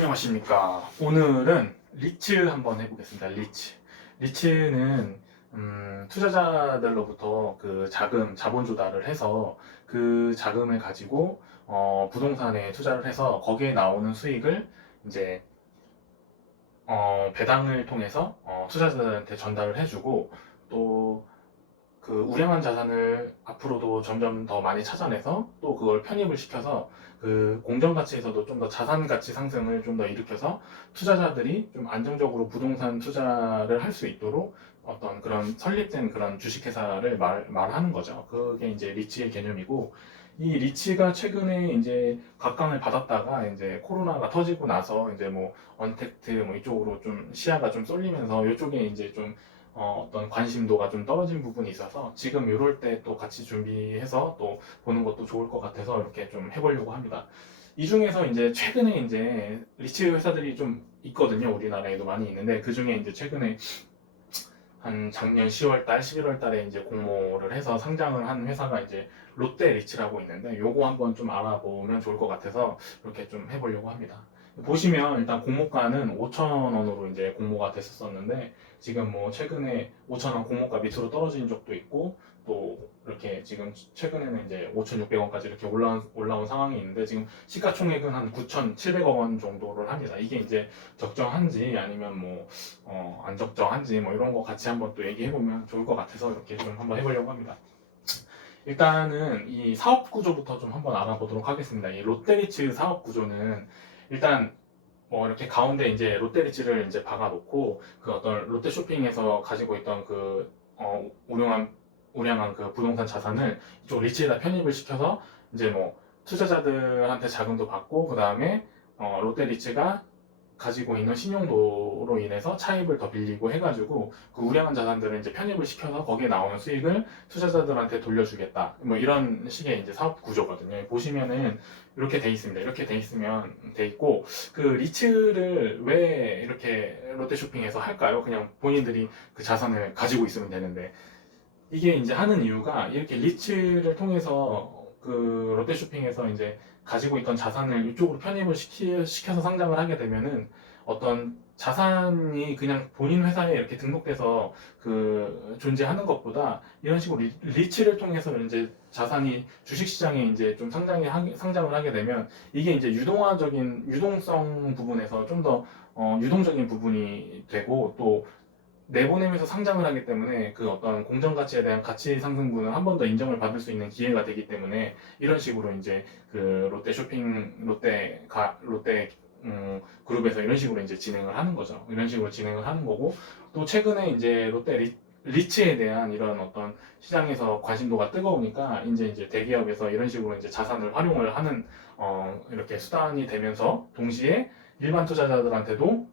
안녕하십니까. 오늘은 리츠 한번 해보겠습니다. 리츠는 투자자들로부터 그 자본 조달을 해서 그 자금을 가지고 부동산에 투자를 해서 거기에 나오는 수익을 이제 배당을 통해서 투자자들한테 전달을 해주고, 또 그 우량한 자산을 앞으로도 점점 더 많이 찾아내서 또 그걸 편입을 시켜서 그 공정 가치에서도 좀 더 자산 가치 상승을 좀 더 일으켜서 투자자들이 좀 안정적으로 부동산 투자를 할 수 있도록 어떤 그런 설립된 그런 주식회사를 말하는 거죠. 그게 이제 리츠의 개념이고, 이 리츠가 최근에 이제 각광을 받았다가 이제 코로나가 터지고 나서 이제 뭐 언택트 뭐 이쪽으로 좀 시야가 좀 쏠리면서 이쪽에 이제 좀 어떤 관심도가 좀 떨어진 부분이 있어서 지금 이럴 때 또 같이 준비해서 또 보는 것도 좋을 것 같아서 이렇게 좀 해보려고 합니다. 이 중에서 이제 최근에 이제 리츠 회사들이 좀 있거든요. 우리나라에도 많이 있는데, 그 중에 이제 최근에 한 작년 10월 달, 11월 달에 이제 공모를 해서 상장을 한 회사가 이제 롯데 리츠라고 있는데, 요거 한번 좀 알아보면 좋을 것 같아서 이렇게 좀 해보려고 합니다. 보시면 일단 공모가는 5,000원으로 이제 공모가 됐었었는데, 지금 뭐 최근에 5,000원 공모가 밑으로 떨어진 적도 있고, 또 이렇게 지금 최근에는 이제 5,600원까지 이렇게 올라온 상황이 있는데, 지금 시가총액은 한 9,700억 원 정도를 합니다. 이게 이제 적정한지 아니면 뭐 안 적정한지 뭐 이런 거 같이 한번 또 얘기해보면 좋을 것 같아서 이렇게 좀 한번 해보려고 합니다. 일단은 이 사업 구조부터 좀 한번 알아보도록 하겠습니다. 이 롯데리츠 사업 구조는 일단 뭐 이렇게 가운데 이제 롯데리츠를 이제 박아놓고, 그 어떤 롯데쇼핑에서 가지고 있던 그 우량한 그 부동산 자산을 이쪽 리츠에다 편입을 시켜서 이제 뭐 투자자들한테 자금도 받고, 그 다음에 롯데리츠가 가지고 있는 신용도로 인해서 차입을 더 빌리고 해가지고 그 우량한 자산들을 이제 편입을 시켜서 거기에 나오는 수익을 투자자들한테 돌려주겠다. 뭐 이런 식의 이제 사업 구조거든요. 보시면은 이렇게 돼 있습니다. 이렇게 돼 있고, 그 리츠를 왜 이렇게 롯데쇼핑에서 할까요? 그냥 본인들이 그 자산을 가지고 있으면 되는데, 이게 이제 하는 이유가 이렇게 리츠를 통해서 그 롯데쇼핑에서 이제 가지고 있던 자산을 이쪽으로 편입을 시켜서 상장을 하게 되면은 어떤 자산이 그냥 본인 회사에 이렇게 등록돼서 그 존재하는 것보다 이런 식으로 리츠를 통해서 이제 자산이 주식시장에 이제 좀 상장을 하게 되면 이게 이제 유동성 부분에서 좀 더 유동적인 부분이 되고, 또 내보내면서 상장을 하기 때문에 그 어떤 공정 가치에 대한 가치 상승분을 한 번 더 인정을 받을 수 있는 기회가 되기 때문에 이런 식으로 이제 그 롯데 그룹에서 이런 식으로 이제 진행을 하는 거죠. 이런 식으로 진행을 하는 거고, 또 최근에 이제 리츠에 대한 이런 어떤 시장에서 관심도가 뜨거우니까 이제 대기업에서 이런 식으로 이제 자산을 활용을 하는 이렇게 수단이 되면서, 동시에 일반 투자자들한테도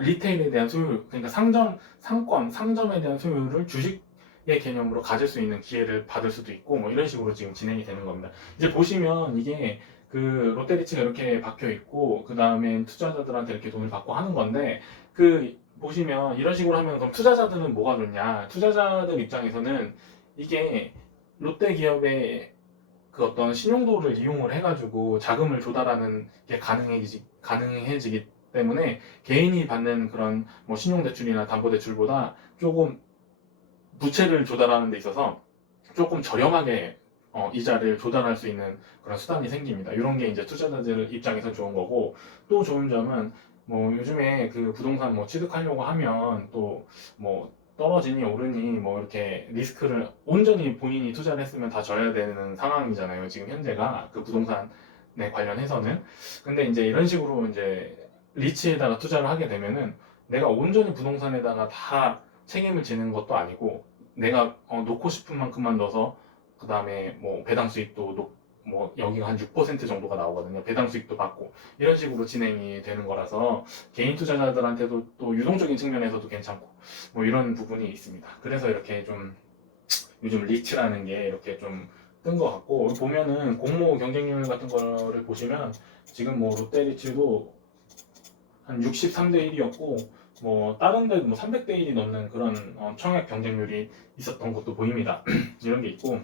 리테일에 대한 소유, 그러니까 상점에 대한 소유를 주식의 개념으로 가질 수 있는 기회를 받을 수도 있고, 뭐 이런 식으로 지금 진행이 되는 겁니다. 이제 보시면 이게 그 롯데리츠가 이렇게 박혀 있고, 그 다음에 투자자들한테 이렇게 돈을 받고 하는 건데, 그 보시면 이런 식으로 하면 그럼 투자자들은 뭐가 좋냐? 투자자들 입장에서는 이게 롯데 기업의 그 어떤 신용도를 이용을 해가지고 자금을 조달하는 게 가능해지기 때문에 개인이 받는 그런 뭐 신용대출이나 담보대출보다 조금 부채를 조달하는 데 있어서 조금 저렴하게 이자를 조달할 수 있는 그런 수단이 생깁니다. 이런 게 이제 투자자들 입장에서 좋은 거고, 또 좋은 점은 뭐 요즘에 그 부동산 뭐 취득하려고 하면 또 뭐 떨어지니 오르니 뭐 이렇게 리스크를 온전히 본인이 투자를 했으면 다 져야 되는 상황이잖아요. 지금 현재가 그 부동산에 관련해서는. 근데 이제 이런 식으로 이제 리츠에다가 투자를 하게 되면은 내가 온전히 부동산에다가 다 책임을 지는 것도 아니고, 내가 놓고 싶은 만큼만 넣어서 그 다음에 뭐 배당 수익도 뭐 여기가 한 6% 정도가 나오거든요. 배당 수익도 받고 이런 식으로 진행이 되는 거라서 개인 투자자들한테도 또 유동적인 측면에서도 괜찮고 뭐 이런 부분이 있습니다. 그래서 이렇게 좀 요즘 리츠라는 게 이렇게 좀 뜬 것 같고, 보면은 공모 경쟁률 같은 거를 보시면 지금 뭐 롯데리츠도 한 63대 1이었고, 뭐 다른 데도 뭐 300대 1이 넘는 그런 청약 경쟁률이 있었던 것도 보입니다. 이런 게 있고,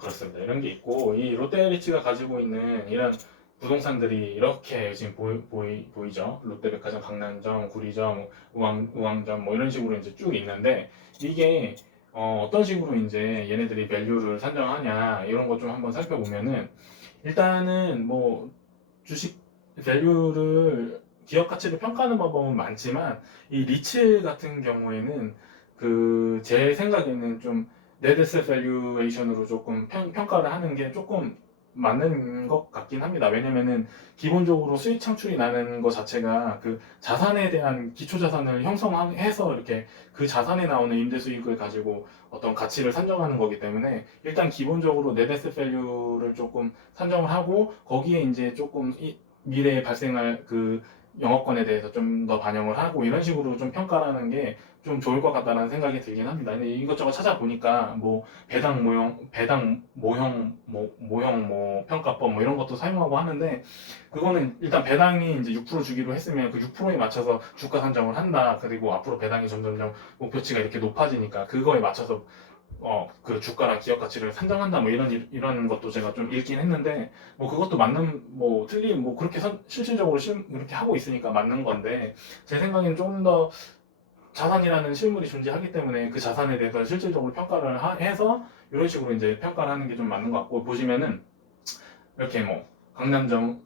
그렇습니다. 이런 게 있고, 이 롯데리츠가 가지고 있는 이런 부동산들이 이렇게 지금 보이죠. 롯데백화점, 강남점, 구리점, 우왕점 뭐 이런 식으로 이제 쭉 있는데 이게 어떤 식으로 이제 얘네들이 밸류를 산정하냐 이런 거 좀 한번 살펴보면은 일단은 뭐 주식 밸류를 기업 가치를 평가하는 방법은 많지만 이 리츠 같은 경우에는 그 제 생각에는 좀 네드셋 밸류에이션으로 조금 평가를 하는 게 조금 맞는 것 같긴 합니다. 왜냐면은 기본적으로 수익 창출이 나는 것 자체가 그 자산에 대한 기초 자산을 형성해서 이렇게 그 자산에 나오는 임대 수익을 가지고 어떤 가치를 산정하는 거기 때문에 일단 기본적으로 네드셋 밸류를 조금 산정을 하고 거기에 이제 조금 미래에 발생할 그 영업권에 대해서 좀 더 반영을 하고 이런 식으로 좀 평가를 하는 게 좀 좋을 것 같다는 생각이 들긴 합니다. 근데 이것저것 찾아보니까 뭐 배당 모형 뭐 평가법 뭐 이런 것도 사용하고 하는데 그거는 일단 배당이 이제 6% 주기로 했으면 그 6%에 맞춰서 주가 산정을 한다. 그리고 앞으로 배당이 점점점 목표치가 이렇게 높아지니까 그거에 맞춰서 그 주가랑 기업 가치를 산정한다 뭐 이런 것도 제가 좀 읽긴 했는데 뭐 그것도 맞는 뭐 틀린 뭐 그렇게 실질적으로 그렇게 하고 있으니까 맞는 건데 제 생각엔 좀 더 자산이라는 실물이 존재하기 때문에 그 자산에 대해서 실질적으로 평가를 해서 이런 식으로 이제 평가를 하는 게 좀 맞는 것 같고 보시면은 이렇게 뭐 강남점은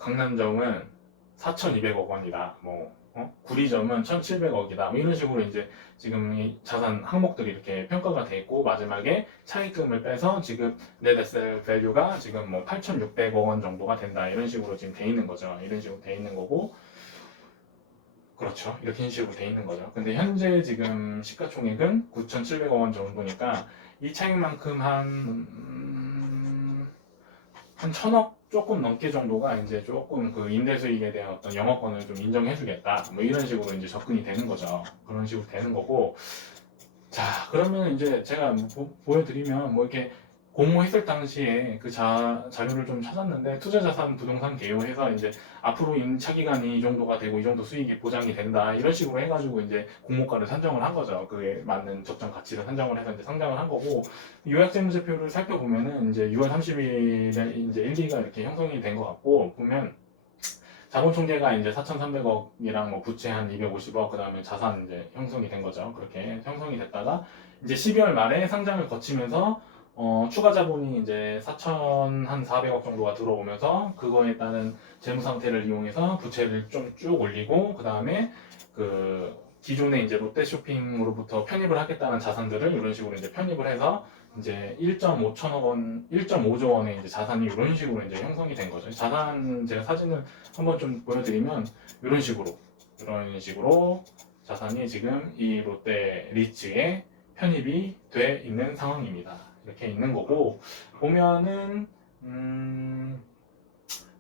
4,200억 원이다. 뭐 구리점은 1,700억이다. 뭐 이런 식으로 이제 지금 이 자산 항목들이 이렇게 평가가 돼 있고 마지막에 차입금을 빼서 지금 net asset value가 지금 뭐 8,600억 원 정도가 된다. 이런 식으로 지금 돼 있는 거죠. 이런 식으로 돼 있는 거고 그렇죠. 이렇게 식으로 돼 있는 거죠. 근데 현재 지금 시가총액은 9,700억 원 정도니까 이 차익만큼 한 1,000억 조금 넘게 정도가 이제 조금 그 임대 수익에 대한 어떤 영업권을 좀 인정해주겠다. 뭐 이런 식으로 이제 접근이 되는 거죠. 그런 식으로 되는 거고. 자, 그러면 이제 제가 뭐 보여드리면 뭐 이렇게 공모했을 당시에 그 자료를 좀 찾았는데 투자자산 부동산 개요해서 이제 앞으로 임차 기간이 이 정도가 되고 이 정도 수익이 보장이 된다 이런 식으로 해가지고 이제 공모가를 산정을 한 거죠. 그에 맞는 적정 가치를 산정을 해서 이제 상장을 한 거고 요약재무제표를 살펴보면은 이제 6월 30일에 이제 1기가 이렇게 형성이 된 것 같고 보면 자본 총계가 이제 4,300억이랑 뭐 부채 한 250억 그다음에 자산 이제 형성이 된 거죠. 그렇게 형성이 됐다가 이제 12월 말에 상장을 거치면서 추가 자본이 이제 4,400억 정도가 들어오면서 그거에 따른 재무 상태를 이용해서 부채를 좀 쭉 올리고 그다음에 그 기존에 이제 롯데쇼핑으로부터 편입을 하겠다는 자산들을 이런 식으로 이제 편입을 해서 이제 1.5조 원의 이제 자산이 이런 식으로 이제 형성이 된 거죠. 자산 제가 사진을 한번 좀 보여드리면 이런 식으로 자산이 지금 이 롯데 리츠에 편입이 돼 있는 상황입니다. 이렇게 있는 거고 보면은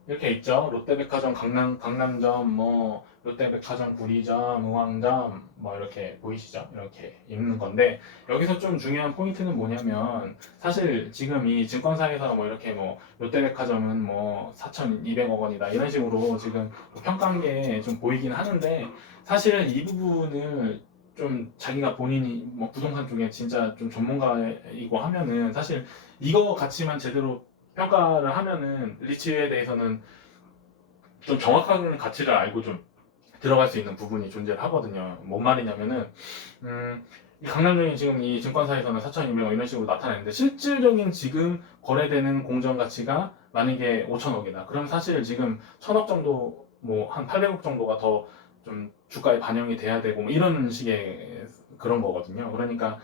이렇게 있죠. 롯데백화점 강남점 뭐 롯데백화점 구리점 의왕점 뭐 이렇게 보이시죠? 이렇게 있는 건데 여기서 좀 중요한 포인트는 뭐냐면 사실 지금 이 증권사에서 뭐 이렇게 뭐 롯데백화점은 뭐 4,200억 원이다 이런 식으로 지금 평가한 게 좀 보이긴 하는데 사실은 이 부분을 좀 자기가 본인이 뭐 부동산 쪽에 진짜 좀 전문가이고 하면은 사실 이거 가치만 제대로 평가를 하면은 리츠에 대해서는 좀 정확한 가치를 알고 좀 들어갈 수 있는 부분이 존재를 하거든요. 뭔 말이냐면은 이 강남점이 지금 이 증권사에서는 4,200억 이런 식으로 나타내는데 실질적인 지금 거래되는 공정 가치가 만약에 5천억이다. 그럼 사실 지금 1,000억 정도 뭐 한 800억 정도가 더 좀 주가에 반영이 돼야 되고 뭐 이런 식의 그런 거거든요. 그러니까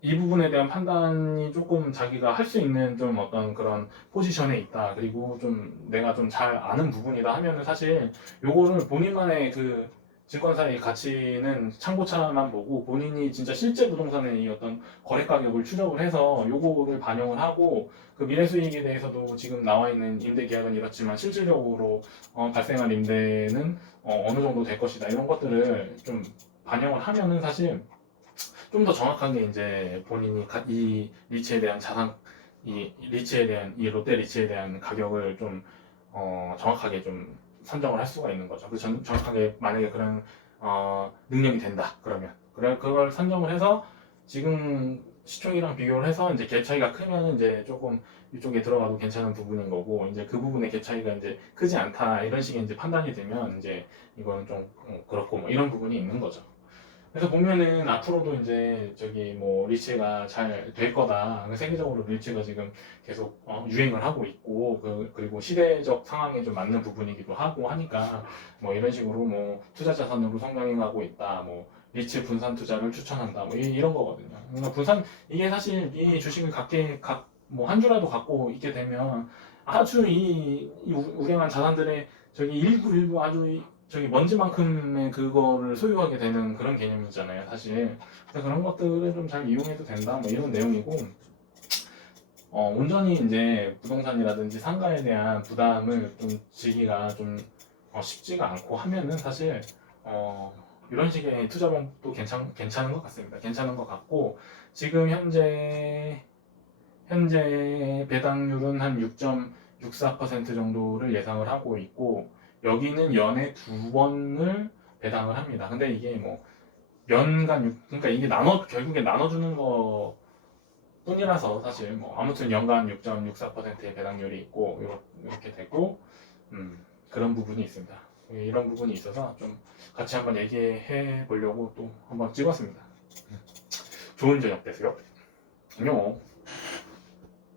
이 부분에 대한 판단이 조금 자기가 할 수 있는 좀 어떤 그런 포지션에 있다. 그리고 좀 내가 좀 잘 아는 부분이다 하면은 사실 요거를 본인만의 그 증권사의 가치는 참고차만 보고 본인이 진짜 실제 부동산의 이 어떤 거래 가격을 추적을 해서 요거를 반영을 하고 그 미래 수익에 대해서도 지금 나와 있는 임대 계약은 이렇지만 실질적으로 발생할 임대는 어느 정도 될 것이다. 이런 것들을 좀 반영을 하면은 사실 좀 더 정확하게 이제 본인이 이 리츠에 대한 이 리츠에 대한 이 롯데 리츠에 대한 가격을 좀 정확하게 좀 산정을 할 수가 있는 거죠. 그 정확하게 만약에 그런 능력이 된다 그러면 그걸 산정을 해서 지금 시총이랑 비교를 해서 이제 갭 차이가 크면 이제 조금 이쪽에 들어가도 괜찮은 부분인 거고, 이제 그 부분의 갭 차이가 이제 크지 않다 이런 식의 이제 판단이 되면 이제 이거는 좀 그렇고 뭐 이런 부분이 있는 거죠. 그래서 보면은 앞으로도 이제 저기 뭐 리츠가 잘 될 거다. 세계적으로 리츠가 지금 계속 유행을 하고 있고, 그리고 시대적 상황에 좀 맞는 부분이기도 하고 하니까 뭐 이런 식으로 뭐 투자 자산으로 성장해가고 있다. 뭐 리츠 분산 투자를 추천한다. 뭐 이런 거거든요. 그러니까 분산 이게 사실 이 주식을 뭐 한 주라도 갖고 있게 되면 아주 이 우량한 자산들의 저기 일부 아주 저기 먼지만큼의 그거를 소유하게 되는 그런 개념이잖아요, 사실. 그래서 그런 것들을 좀 잘 이용해도 된다, 뭐 이런 내용이고, 온전히 이제 부동산이라든지 상가에 대한 부담을 좀 지기가 좀 쉽지가 않고 하면은 사실, 이런 식의 투자 방법도 괜찮은 것 같습니다. 괜찮은 것 같고, 지금 현재 배당률은 한 6.64% 정도를 예상을 하고 있고, 여기는 연에 2번을 배당을 합니다. 근데 이게 뭐 그러니까 이게 결국에 나눠주는 거 뿐이라서 사실 뭐 아무튼 연간 6.64%의 배당률이 있고 이렇게 되고, 그런 부분이 있습니다. 이런 부분이 있어서 좀 같이 한번 얘기해 보려고 또 한번 찍었습니다. 좋은 저녁 되세요. 안녕.